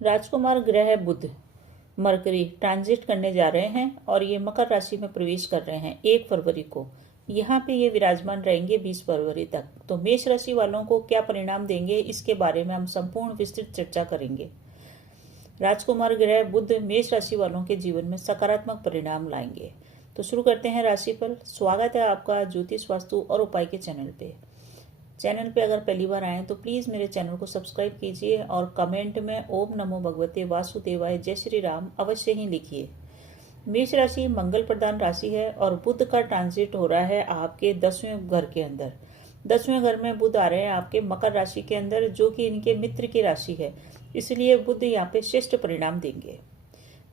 राजकुमार ग्रह बुध mercury transit करने जा रहे हैं और ये मकर राशि में प्रवेश कर रहे हैं 1 फरवरी को। यहाँ पे ये विराजमान रहेंगे 20 फरवरी तक। तो मेष राशि वालों को क्या परिणाम देंगे, इसके बारे में हम संपूर्ण विस्तृत चर्चा करेंगे। राजकुमार ग्रह बुध मेष राशि वालों के जीवन में सकारात्मक परिणाम लाएंगे। तो शुरू करते हैं राशिफल। स्वागत है आपका ज्योतिष वास्तु और उपाय के चैनल पे। चैनल पे अगर पहली बार आए तो प्लीज़ मेरे चैनल को सब्सक्राइब कीजिए और कमेंट में ओम नमो भगवते वासुदेवाय जय श्री राम अवश्य ही लिखिए। मेष राशि मंगल प्रधान राशि है और बुध का ट्रांजिट हो रहा है आपके 10वें घर के अंदर। 10वें घर में बुध आ रहे हैं आपके मकर राशि के अंदर, जो कि इनके मित्र की राशि है, इसलिए बुध यहाँ पे श्रेष्ठ परिणाम देंगे।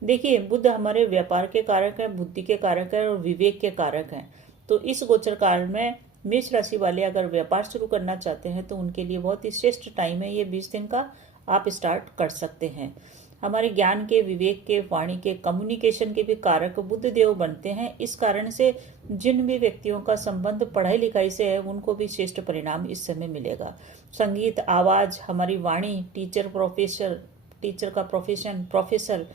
देखिए, बुध हमारे व्यापार के कारक है, बुद्धि के कारक है और विवेक के कारक हैं। तो इस गोचर काल में मेष राशि वाले अगर व्यापार शुरू करना चाहते हैं तो उनके लिए बहुत ही श्रेष्ठ टाइम है। ये 20 दिन का आप स्टार्ट कर सकते हैं। हमारे ज्ञान के, विवेक के, वाणी के, कम्युनिकेशन के भी कारक बुध देव बनते हैं। इस कारण से जिन भी व्यक्तियों का संबंध पढ़ाई लिखाई से है उनको भी श्रेष्ठ परिणाम इस समय मिलेगा। संगीत, आवाज, हमारी वाणी, टीचर का प्रोफेसर,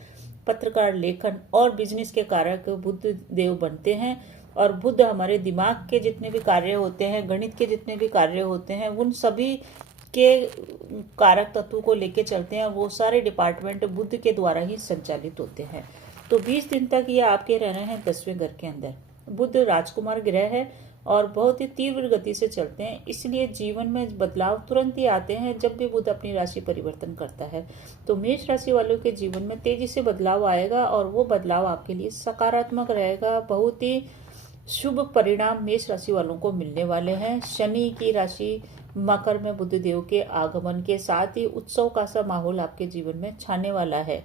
पत्रकार, लेखन और बिजनेस के कारक बुध देव बनते हैं। और बुध हमारे दिमाग के जितने भी कार्य होते हैं, गणित के जितने भी कार्य होते हैं, उन सभी के कारक तत्व को लेके चलते हैं। वो सारे डिपार्टमेंट बुध के द्वारा ही संचालित होते हैं। तो 20 दिन तक ये आपके रह रहे हैं 10वें घर के अंदर। बुध राजकुमार ग्रह है और बहुत ही तीव्र गति से चलते हैं, इसलिए जीवन में बदलाव तुरंत ही आते हैं जब भी बुध अपनी राशि परिवर्तन करता है। तो मेष राशि वालों के जीवन में तेजी से बदलाव आएगा और वो बदलाव आपके लिए सकारात्मक रहेगा। बहुत ही शुभ परिणाम मेष राशि वालों को मिलने वाले हैं। शनि की राशि मकर में बुध देव के आगमन के साथ ही उत्सव का सा माहौल आपके जीवन में छाने वाला है।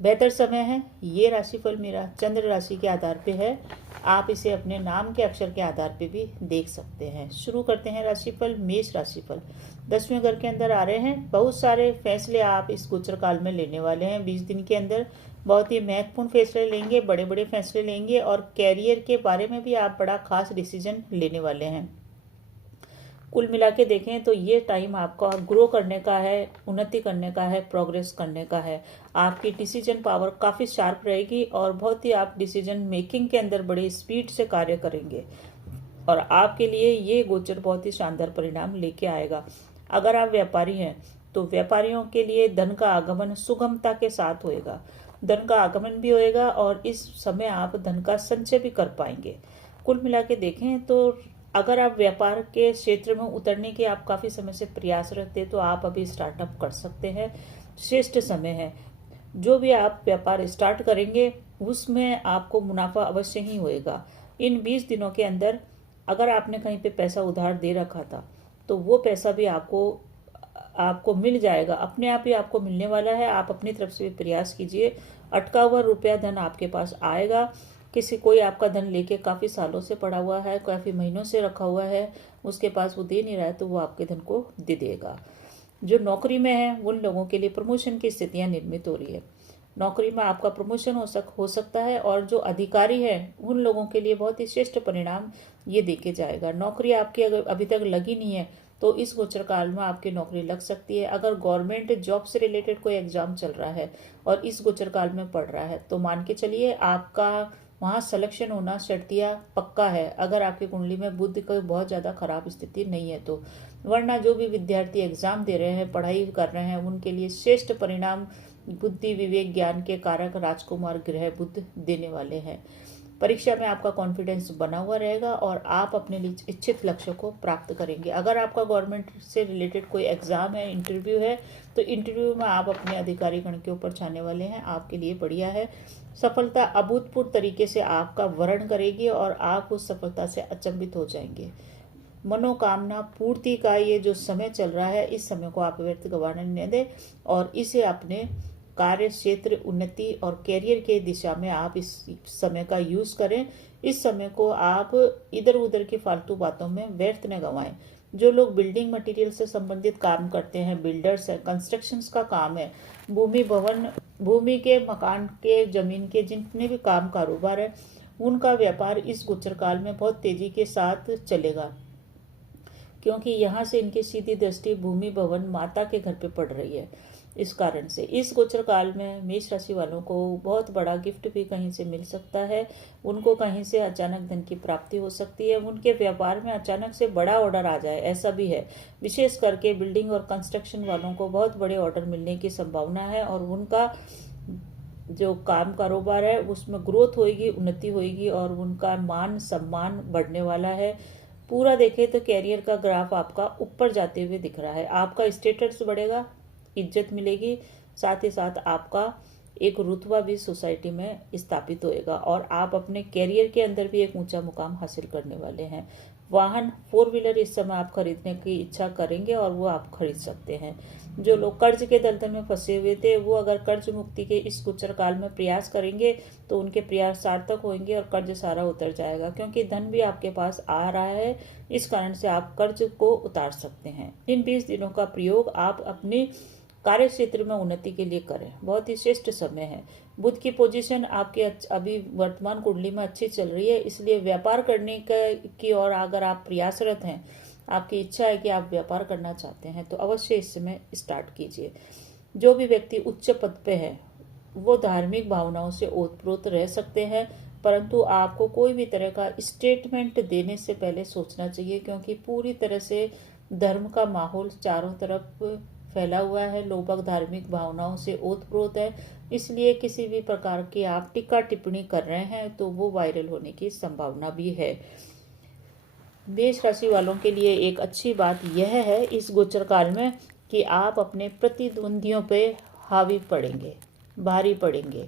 बेहतर समय है। ये राशिफल मेरा चंद्र राशि के आधार पे है, आप इसे अपने नाम के अक्षर के आधार पे भी देख सकते हैं। शुरू करते हैं राशिफल। मेष राशिफल 10वें घर के अंदर आ रहे हैं। बहुत सारे फैसले आप इस गोचर काल में लेने वाले हैं। 20 दिन के अंदर बहुत ही महत्वपूर्ण फैसले लेंगे, बड़े बड़े फैसले लेंगे और कैरियर के बारे में भी आप बड़ा खास डिसीजन लेने वाले हैं। कुल मिला के देखें तो ये टाइम आपका ग्रो करने का है, उन्नति करने का है, प्रोग्रेस करने का है। आपकी डिसीजन पावर काफ़ी शार्प रहेगी और बहुत ही आप डिसीजन मेकिंग के अंदर बड़े स्पीड से कार्य करेंगे और आपके लिए ये गोचर बहुत ही शानदार परिणाम लेके आएगा। अगर आप व्यापारी हैं तो व्यापारियों के लिए धन का आगमन सुगमता के साथ होएगा। धन का आगमन भी होएगा और इस समय आप धन का संचय भी कर पाएंगे। कुल मिला के देखें तो अगर आप व्यापार के क्षेत्र में उतरने के आप काफ़ी समय से प्रयासरत थे तो आप अभी स्टार्टअप कर सकते हैं। श्रेष्ठ समय है। जो भी आप व्यापार स्टार्ट करेंगे उसमें आपको मुनाफा अवश्य ही होएगा। इन 20 दिनों के अंदर अगर आपने कहीं पे पैसा उधार दे रखा था तो वो पैसा भी आपको मिल जाएगा, अपने आप ही आपको मिलने वाला है। आप अपनी तरफ से भी प्रयास कीजिए। अटका हुआ रुपया धन आपके पास आएगा। कोई आपका धन लेके काफ़ी सालों से पड़ा हुआ है, काफ़ी महीनों से रखा हुआ है, उसके पास वो दे नहीं रहा है तो वो आपके धन को दे देगा। जो नौकरी में है उन लोगों के लिए प्रमोशन की स्थितियां निर्मित हो रही है। नौकरी में आपका प्रमोशन हो सकता है और जो अधिकारी है उन लोगों के लिए बहुत ही श्रेष्ठ परिणाम ये देके जाएगा। नौकरी आपकी अगर अभी तक लगी नहीं है तो इस गोचर काल में आपकी नौकरी लग सकती है। अगर गवर्नमेंट जॉब से रिलेटेड कोई एग्जाम चल रहा है और इस गोचर काल में पढ़ रहा है तो मान के चलिए आपका वहाँ सिलेक्शन होना शर्तिया पक्का है, अगर आपकी कुंडली में बुध की बहुत ज़्यादा खराब स्थिति नहीं है तो। वरना जो भी विद्यार्थी एग्जाम दे रहे हैं, पढ़ाई कर रहे हैं, उनके लिए श्रेष्ठ परिणाम बुद्धि, विवेक, ज्ञान के कारक राजकुमार ग्रह बुध देने वाले हैं। परीक्षा में आपका कॉन्फिडेंस बना हुआ रहेगा और आप अपने लिए इच्छित लक्ष्य को प्राप्त करेंगे। अगर आपका गवर्नमेंट से रिलेटेड कोई एग्जाम है, इंटरव्यू है तो इंटरव्यू में आप अपने अधिकारी गण के ऊपर छाने वाले हैं। आपके लिए बढ़िया है। सफलता अभूतपूर्व तरीके से आपका वर्ण करेगी और आप उस सफलता से अचंभित हो जाएंगे। मनोकामना पूर्ति का ये जो समय चल रहा है, इस समय को आप व्यर्थ गंवाने न दें और इसे अपने कार्य क्षेत्र, उन्नति और कैरियर के दिशा में आप इस समय का यूज करें। इस समय को आप इधर उधर की फालतू बातों में व्यर्थ न गंवाएं। जो लोग बिल्डिंग मटेरियल से संबंधित काम करते हैं, बिल्डर्स है, कंस्ट्रक्शंस का काम है, भूमि के, मकान के, जमीन के जितने भी काम कारोबार है, उनका व्यापार इस गोचर काल में बहुत तेजी के साथ चलेगा, क्योंकि यहाँ से इनकी सीधी दृष्टि भूमि, भवन, माता के घर पे पड़ रही है। इस कारण से इस गोचर काल में मेष राशि वालों को बहुत बड़ा गिफ्ट भी कहीं से मिल सकता है। उनको कहीं से अचानक धन की प्राप्ति हो सकती है। उनके व्यापार में अचानक से बड़ा ऑर्डर आ जाए, ऐसा भी है। विशेष करके बिल्डिंग और कंस्ट्रक्शन वालों को बहुत बड़े ऑर्डर मिलने की संभावना है और उनका जो काम कारोबार है उसमें ग्रोथ होगी, उन्नति होगी और उनका मान सम्मान बढ़ने वाला है। पूरा देखें तो कैरियर का ग्राफ आपका ऊपर जाते हुए दिख रहा है। आपका स्टेटस बढ़ेगा, इज्जत मिलेगी, साथ ही साथ आपका एक रुतबा भी सोसाइटी में स्थापित होएगा और आप अपने कैरियर के अंदर भी एक ऊंचा मुकाम हासिल करने वाले हैं। वाहन 4 व्हीलर इस समय आप खरीदने की इच्छा करेंगे और वो आप खरीद सकते हैं। जो लोग कर्ज के दलदल में फंसे हुए थे वो अगर कर्ज मुक्ति के इस गोचर काल में प्रयास करेंगे तो उनके प्रयास सार्थक होंगे और कर्ज सारा उतर जाएगा, क्योंकि धन भी आपके पास आ रहा है। इस कारण से आप कर्ज को उतार सकते हैं। इन 20 दिनों का प्रयोग आप अपने कार्य क्षेत्र में उन्नति के लिए करें, बहुत ही श्रेष्ठ समय है। बुध की पोजीशन आपके अभी वर्तमान कुंडली में अच्छी चल रही है, इसलिए व्यापार करने की ओर अगर आप प्रयासरत हैं, आपकी इच्छा है कि आप व्यापार करना चाहते हैं, तो अवश्य इस समय स्टार्ट कीजिए। जो भी व्यक्ति उच्च पद पे है वो धार्मिक भावनाओं से ओतप्रोत रह सकते हैं, परंतु आपको कोई भी तरह का स्टेटमेंट देने से पहले सोचना चाहिए, क्योंकि पूरी तरह से धर्म का माहौल चारों तरफ फैला हुआ है। लोग धार्मिक भावनाओं से ओतप्रोत है, इसलिए किसी भी प्रकार की आप टिक्का टिप्पणी कर रहे हैं तो वो वायरल होने की संभावना भी है। मेष राशि वालों के लिए एक अच्छी बात यह है इस गोचर काल में कि आप अपने प्रतिद्वंदियों पे हावी पड़ेंगे, भारी पड़ेंगे।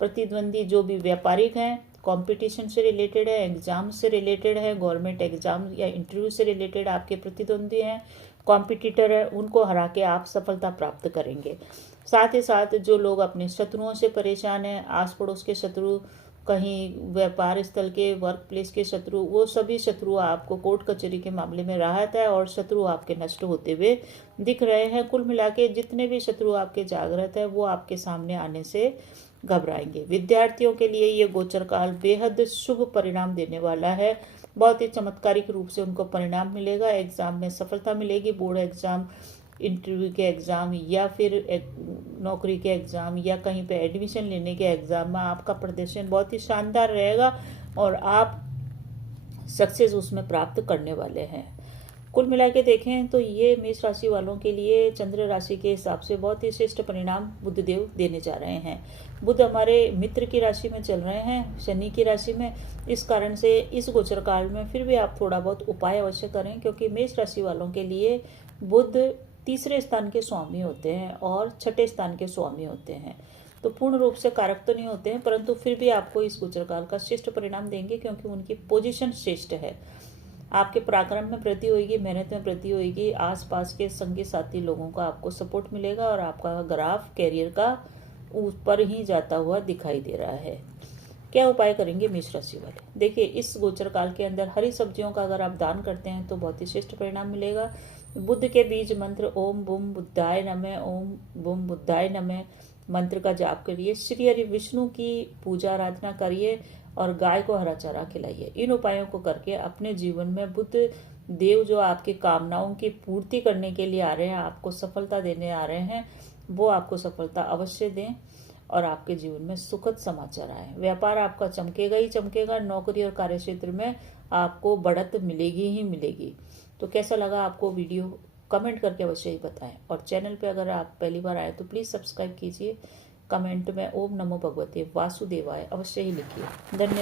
प्रतिद्वंदी जो भी व्यापारिक हैं, कंपटीशन से रिलेटेड है, एग्जाम से रिलेटेड है, गवर्नमेंट एग्जाम या इंटरव्यू से रिलेटेड आपके प्रतिद्वंदी हैं, कॉम्पिटिटर है, उनको हरा के आप सफलता प्राप्त करेंगे। साथ ही साथ जो लोग अपने शत्रुओं से परेशान हैं, आस पड़ोस के शत्रु, कहीं व्यापार स्थल के, वर्क प्लेस के शत्रु, वो सभी शत्रु आपको कोर्ट कचहरी के मामले में राहत है और शत्रु आपके नष्ट होते हुए दिख रहे हैं। कुल मिला के जितने भी शत्रु आपके जागृत है वो आपके सामने आने से घबराएंगे। विद्यार्थियों के लिए ये गोचर काल बेहद शुभ परिणाम देने वाला है। बहुत ही चमत्कारिक रूप से उनको परिणाम मिलेगा, एग्जाम में सफलता मिलेगी। बोर्ड एग्जाम, इंटरव्यू के एग्जाम या फिर नौकरी के एग्जाम या कहीं पे एडमिशन लेने के एग्जाम में आपका प्रदर्शन बहुत ही शानदार रहेगा और आप सक्सेस उसमें प्राप्त करने वाले हैं। कुल मिला के देखें तो ये मेष राशि वालों के लिए चंद्र राशि के हिसाब से बहुत ही श्रेष्ठ परिणाम बुधदेव देने जा रहे हैं। बुध हमारे मित्र की राशि में चल रहे हैं, शनि की राशि में। इस कारण से इस गोचर काल में फिर भी आप थोड़ा बहुत उपाय अवश्य करें, क्योंकि मेष राशि वालों के लिए बुध तीसरे स्थान के स्वामी होते हैं और छठे स्थान के स्वामी होते हैं। तो पूर्ण रूप से कारक तो नहीं होते हैं, परंतु फिर भी आपको इस गोचर काल का श्रेष्ठ परिणाम देंगे, क्योंकि उनकी पोजीशन श्रेष्ठ है। आपके पराक्रम में वृद्धि होगी, मेहनत में वृद्धि होगी, आसपास के संगी साथी लोगों का आपको सपोर्ट मिलेगा और आपका ग्राफ कैरियर का ऊपर ही जाता हुआ दिखाई दे रहा है। क्या उपाय करेंगे मेष राशि वाले? देखिए, इस गोचर काल के अंदर हरी सब्जियों का अगर आप दान करते हैं तो बहुत ही श्रेष्ठ परिणाम मिलेगा। बुद्ध के बीज मंत्र ओम बुम बुद्धाय नमः, ओम बुम बुद्धाय नमः मंत्र का जाप करिए। श्री हरि विष्णु की पूजा आराधना करिए और गाय को हरा चारा खिलाइए। इन उपायों को करके अपने जीवन में बुद्ध देव जो आपकी कामनाओं की पूर्ति करने के लिए आ रहे हैं, आपको सफलता देने आ रहे हैं, वो आपको सफलता अवश्य दें और आपके जीवन में सुखद समाचार आए। व्यापार आपका चमकेगा ही चमकेगा। नौकरी और कार्य क्षेत्र में आपको बढ़त मिलेगी ही मिलेगी। तो कैसा लगा आपको वीडियो? कमेंट करके अवश्य ही बताएं और चैनल पे अगर आप पहली बार आए तो प्लीज़ सब्सक्राइब कीजिए। कमेंट में ओम नमो भगवते वासुदेवाय अवश्य ही लिखिए। धन्यवाद।